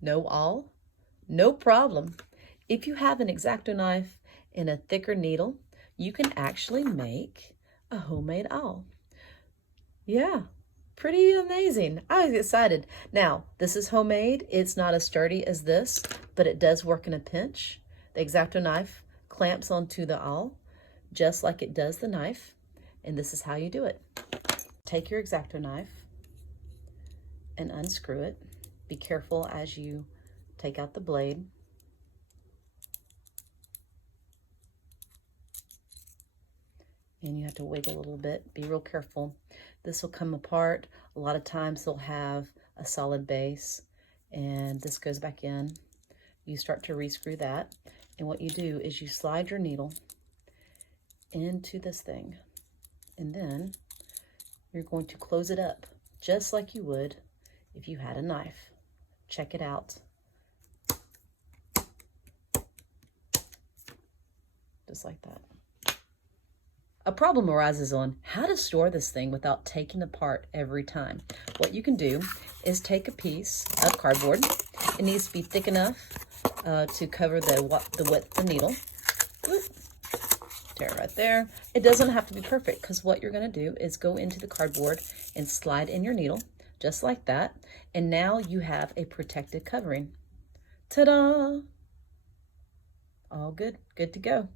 No awl? No problem. If you have an X-Acto knife and a thicker needle, you can actually make a homemade owl. Yeah, pretty amazing. I was excited. Now, this is homemade. It's not as sturdy as this, but it does work in a pinch. The X-Acto knife clamps onto the awl just like it does the knife, and this is how you do it. Take your X-Acto knife and unscrew it. Be careful as you take out the blade. And you have to wiggle a little bit. Be real careful. This will come apart. A lot of times they'll have a solid base, and this goes back in. You start to re-screw that, and what you do is you slide your needle into this thing, and then you're going to close it up just like you would if you had a knife. Check it out. Just like that. A problem arises on how to store this thing without taking it apart every time. What you can do is take a piece of cardboard. It needs to be thick enough to cover the width of the needle. Tear it right there. It doesn't have to be perfect, because what you're going to do is go into the cardboard and slide in your needle just like that, and now you have a protected covering. Ta-da! All good to go.